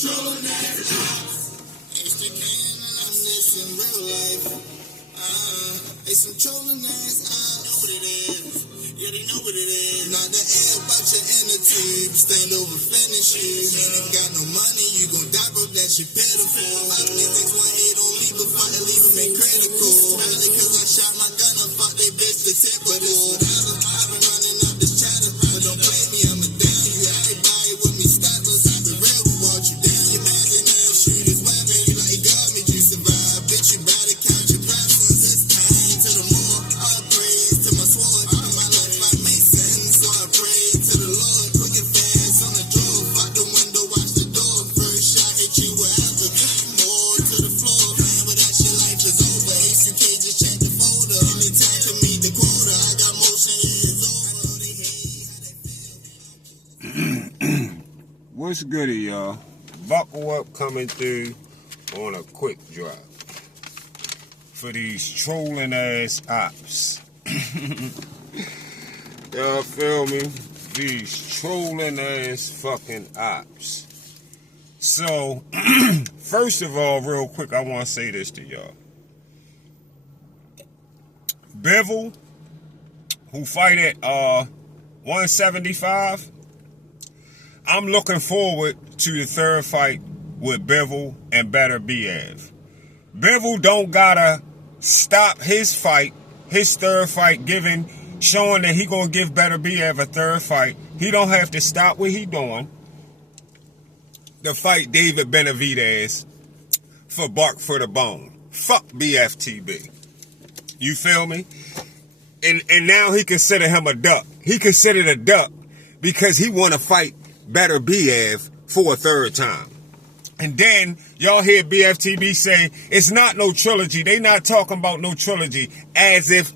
trolling ass. It's the can and I'm this in real life. It's some trolling ass. Know what it is. Yeah, they know what it is. Not the air about your inner tube. Stand over, finish you. Ain't got no money, you gon' die, bro. That shit pitiful. A lot of these niggas want hate on me, but fuck it, leave them in critical. Probably cause I shot my gun up, fuck they bitch, the typical. But it's whatever. I've been running up this chatter, but don't blame me, I'm a down. You everybody with me, status. I've been real, we want you down. You imagine now, shoot his weapon. You like God, made you survive. Bitch, you better count your blessings. It's time to the more. All praise to my sword. My life I make sense, so I pray to the Lord. Put your fast on the door. Fuck the window, watch the door. First shot hit you wherever. More to the floor. Man, but that shit life is over. ACK just check the folder. Anytime to meet the quota. I got motion, yeah, it's over. What's goody, y'all? Buckle up, coming through on a quick drop for these trolling ass ops. Y'all feel me? These trolling ass fucking ops. So, first of all, real quick, I want to say this to y'all. Bivol, who fight at 175, I'm looking forward to the third fight with Bivol and Better Biev. Bivol don't gotta stop his fight, his third fight, showing that he gonna give Better Biev a third fight. He don't have to stop what he doing to fight David Benavidez for Bark for the Bone. Fuck BFTB. You feel me? And now he consider him a duck. He considered a duck because he want to fight Better Biev for a third time. And then y'all hear BFTB say it's not no trilogy. They not talking about no trilogy as if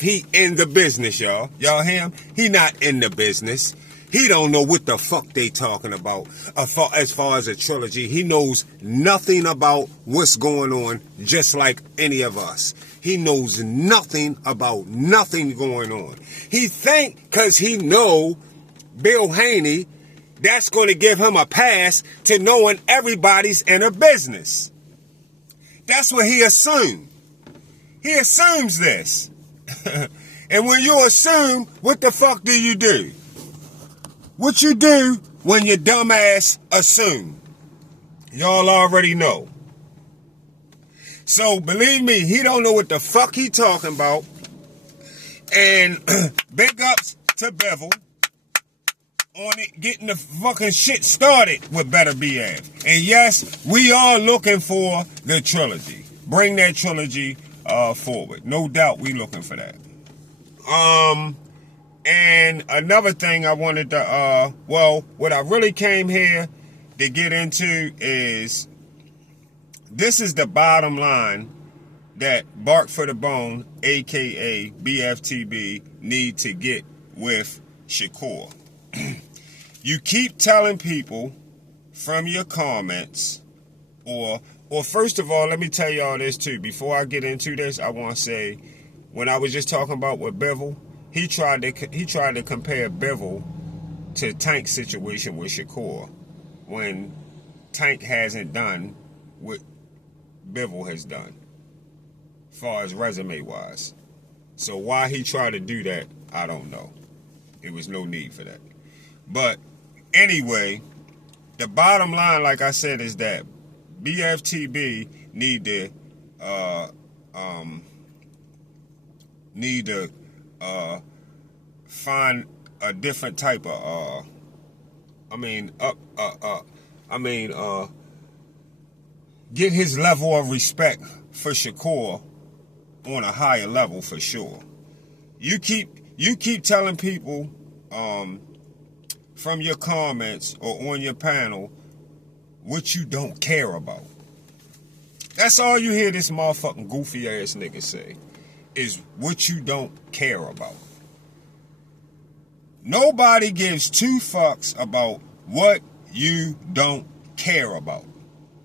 he in the business, y'all. Y'all hear him? He not in the business. He don't know what the fuck they talking about as far as a trilogy. He knows nothing about what's going on, just like any of us. He knows nothing about nothing going on. He think because he know Bill Haney, that's going to give him a pass to knowing everybody's in a business. That's what he assumed. He assumes this. And when you assume, what the fuck do you do? What you do when your dumb ass assume? Y'all already know. So believe me, he don't know what the fuck he talking about. And big ups to Bivol on it, getting the fucking shit started with Better Biev. And yes, we are looking for the trilogy. Bring that trilogy forward. No doubt we looking for that. And another thing I wanted to, what I really came here to get into is, this is the bottom line that Bark for the Bone, a.k.a. BFTB, need to get with Shakur. You keep telling people from your comments, or first of all, let me tell y'all this too. Before I get into this, I want to say, when I was just talking about with Bivol, he tried to compare Bivol to Tank's situation with Shakur, when Tank hasn't done what Bivol has done, as far as resume wise. So why he tried to do that, I don't know. It was no need for that. But anyway, the bottom line, like I said, is that BFTB need to find a different type of get his level of respect for Shakur on a higher level for sure. You keep telling people from your comments or on your panel what you don't care about. That's all you hear this motherfucking goofy ass nigga say, is what you don't care about. Nobody gives two fucks about what you don't care about.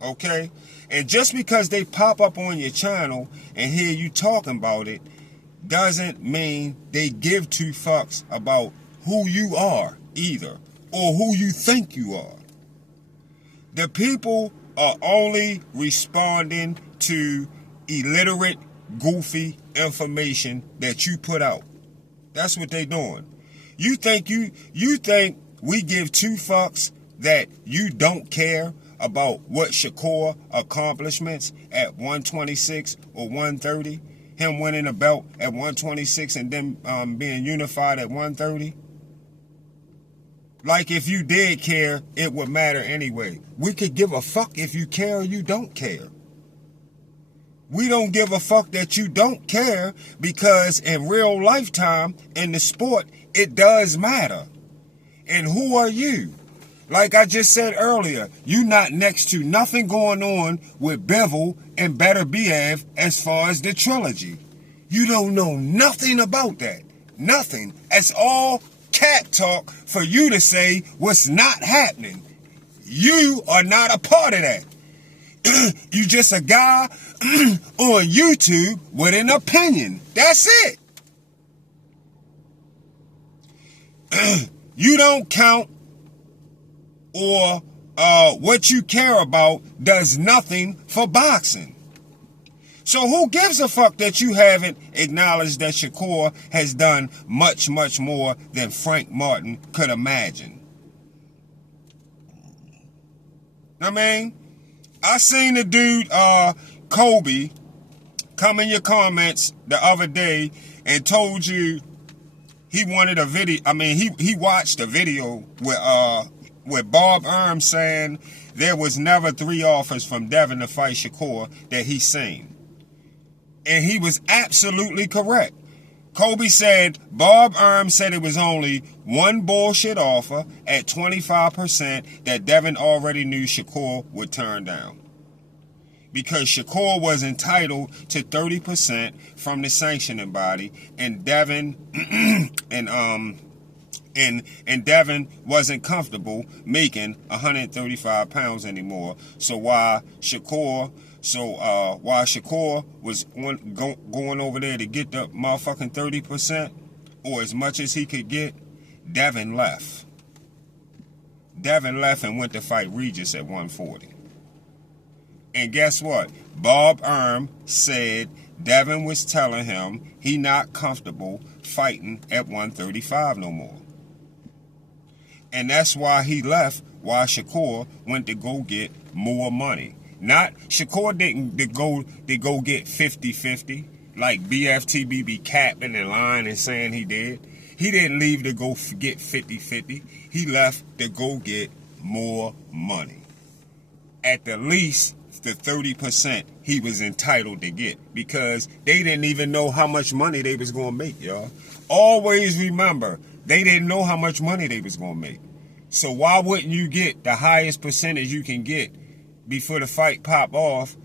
Okay? And just because they pop up on your channel and hear you talking about it doesn't mean they give two fucks about who you are either, or who you think you are. The people are only responding to illiterate, goofy information that you put out. That's what they doing. You think we give two fucks that you don't care about what Shakur accomplishments at 126 or 130? Him winning a belt at 126 and then being unified at 130? Like if you did care, it would matter anyway. We could give a fuck if you care or you don't care. We don't give a fuck that you don't care because in real lifetime, in the sport, it does matter. And who are you? Like I just said earlier, you not next to nothing going on with Bevel and Better Biev as far as the trilogy. You don't know nothing about that. Nothing. It's all cat talk for you to say what's not happening. You are not a part of that. You just a guy on YouTube with an opinion. That's it. You don't count, or what you care about does nothing for boxing. So who gives a fuck that you haven't acknowledged that Shakur has done much, much more than Frank Martin could imagine? I mean, I seen the dude, Kobe, come in your comments the other day and told you he wanted a video. I mean, he watched a video with Bob Arm saying there was never 3 offers from Devin to fight Shakur that he seen. And he was absolutely correct. Kobe said Bob Arm said it was only one bullshit offer at 25% that Devin already knew Shakur would turn down. Because Shakur was entitled to 30% from the sanctioning body, and Devin and Devin wasn't comfortable making 135 pounds anymore. So while Shakur was going over there to get the motherfucking 30%, or as much as he could get, Devin left. Devin left and went to fight Regis at 140. And guess what? Bob Arm said Devin was telling him he not comfortable fighting at 135 no more. And that's why he left, while Shakur went to go get more money. Not, Shakur didn't go get 50-50, like BFTB be capping and lying and saying he did. He didn't leave to go get 50-50. He left to go get more money. At the least, the 30% he was entitled to get, because they didn't even know how much money they was going to make, y'all. Always remember, they didn't know how much money they was going to make. So why wouldn't you get the highest percentage you can get before the fight pop off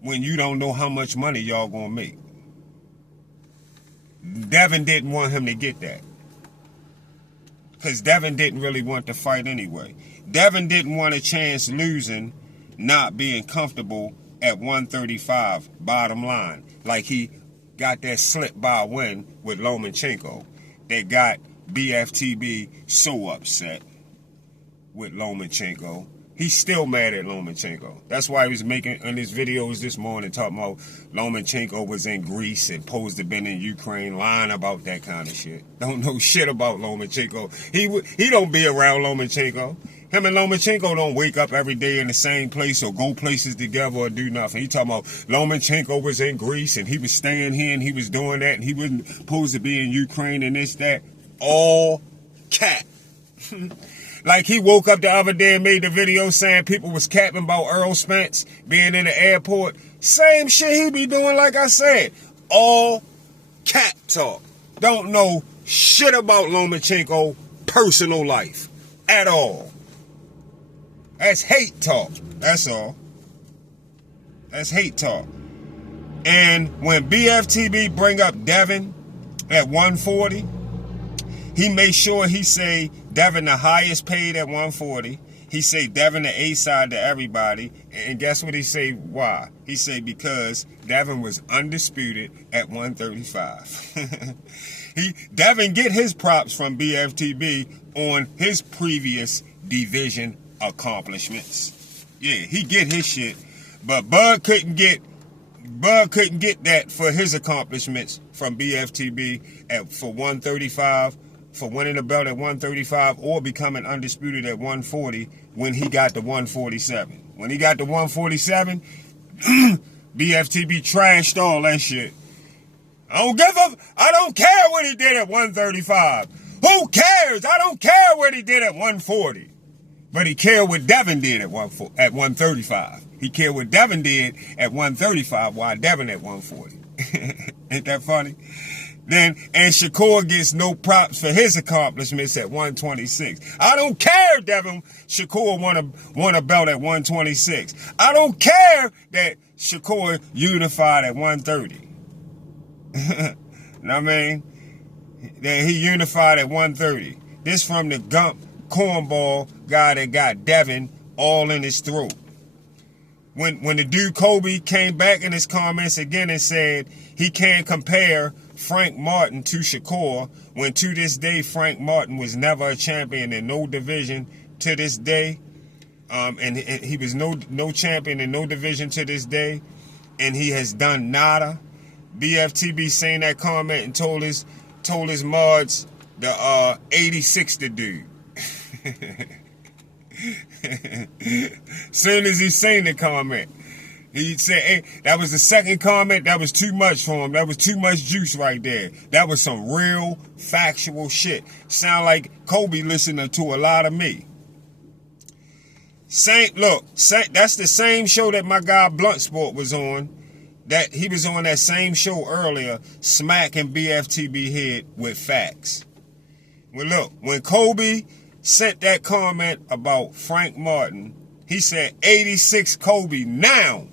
when you don't know how much money y'all going to make? Devin didn't want him to get that, because Devin didn't really want to fight anyway. Devin didn't want a chance losing, not being comfortable at 135, bottom line. Like he got that slip by win with Lomachenko that got BFTB so upset with Lomachenko. He's still mad at Lomachenko. That's why he was making in his videos this morning talking about Lomachenko was in Greece and supposed to have been in Ukraine, lying about that kind of shit. Don't know shit about Lomachenko. He don't be around Lomachenko. Him and Lomachenko don't wake up every day in the same place or go places together or do nothing. He talking about Lomachenko was in Greece and he was staying here and he was doing that and he wasn't supposed to be in Ukraine and this, that. All cat. Like he woke up the other day and made the video saying people was capping about Earl Spence being in the airport. Same shit he be doing, like I said. All cat talk. Don't know shit about Lomachenko personal life at all. That's hate talk. That's all. That's hate talk. And when BFTB bring up Devin at 140, he made sure he say Devin the highest paid at 140. He say Devin the A-side to everybody. And guess what he say? Why? He say because Devin was undisputed at 135. Devin get his props from BFTB on his previous division accomplishments. Yeah, he get his shit. But Bud couldn't get that for his accomplishments from BFTB for 135, for winning the belt at 135 or becoming undisputed at 140 when he got to 147. When he got to 147, BFTB trashed all that shit. I don't care what he did at 135. Who cares? I don't care what he did at 140. But he cared what Devin did at 135. He cared what Devin did at 135 while Devin at 140. Ain't that funny? And Shakur gets no props for his accomplishments at 126. I don't care Shakur won a belt at 126. I don't care that Shakur unified at 130. Know what I mean? That he unified at 130. This from the Gump cornball guy that got Devin all in his throat. When the dude Kobe came back in his comments again and said he can't compare Frank Martin to Shakur, when to this day Frank Martin was never a champion in no division to this day, and he was no champion in no division to this day, and he has done nada. BFTB seen that comment and told his mods the 86 the dude. Soon as he seen the comment, he said, hey, that was the second comment. That was too much for him. That was too much juice right there. That was some real factual shit. Sound like Kobe listening to a lot of me. That's the same show that my guy Blunt Sport was on. That he was on that same show earlier, smacking BFTB head with facts. Well, look, when Kobe sent that comment about Frank Martin, he said 86 Kobe now.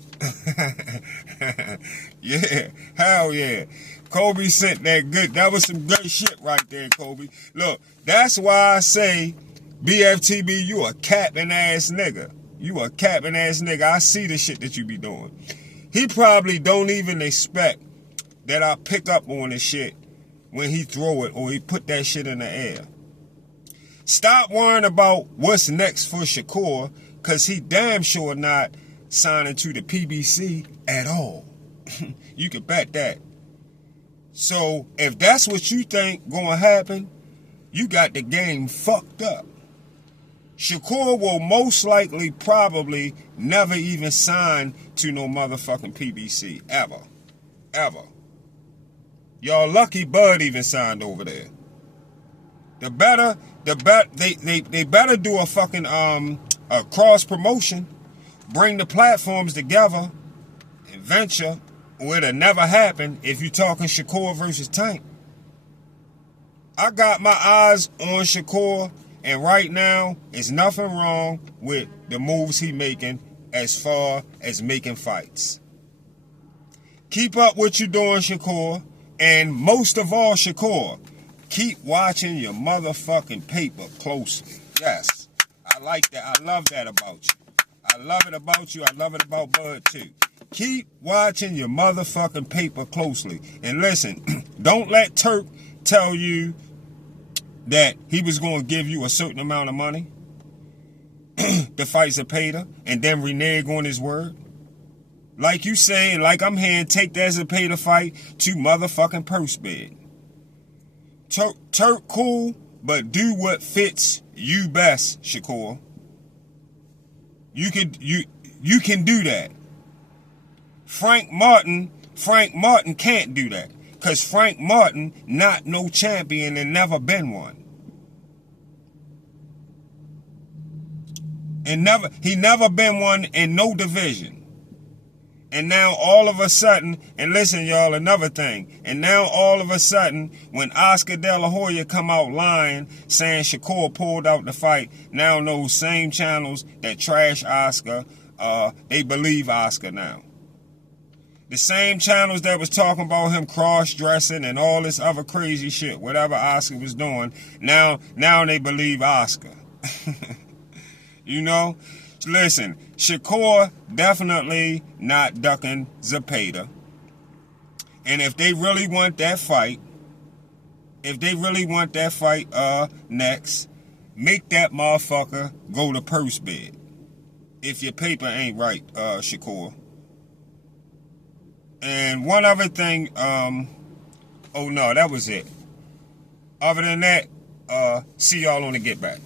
Yeah, hell yeah. Kobe sent that was some good shit right there, Kobe. Look, that's why I say, BFTB, you a capping ass nigga. You a capping ass nigga. I see the shit that you be doing. He probably don't even expect that I pick up on the shit when he throw it or he put that shit in the air. Stop worrying about what's next for Shakur, because he damn sure not signing to the PBC at all. You can bet that. So if that's what you think gonna happen, you got the game fucked up. Shakur will most likely probably never even sign to no motherfucking PBC. Ever. Ever. Y'all lucky Bud even signed over there. They better do a fucking a cross promotion, bring the platforms together and venture, or it'll never happen if you talking Shakur versus Tank. I got my eyes on Shakur, and right now there's nothing wrong with the moves he making as far as making fights. Keep up what you doing, Shakur, and most of all, Shakur, keep watching your motherfucking paper closely. Yes, I like that. I love that about you. I love it about you. I love it about Bud too. Keep watching your motherfucking paper closely. And listen, don't let Turk tell you that he was going to give you a certain amount of money to fight Zepeda and then renege on his word. Like you say, and like I'm hearing, take that Zepeda fight to motherfucking purse bid. Turk cool, but do what fits you best, Shakur. You can do that. Frank Martin can't do that. Because Frank Martin not no champion and never been one. And he never been one in no division. And now all of a sudden, and listen y'all, another thing, and now all of a sudden, when Oscar De La Hoya come out lying, saying Shakur pulled out the fight, now those same channels that trash Oscar, they believe Oscar now. The same channels that was talking about him cross-dressing and all this other crazy shit, whatever Oscar was doing, now they believe Oscar. You know? Listen, Shakur definitely not ducking Zepeda. And if they really want that fight, next, make that motherfucker go to purse bid. if your paper ain't right, Shakur. And one other thing, oh no, that was it. Other than that, see y'all on the Get Back.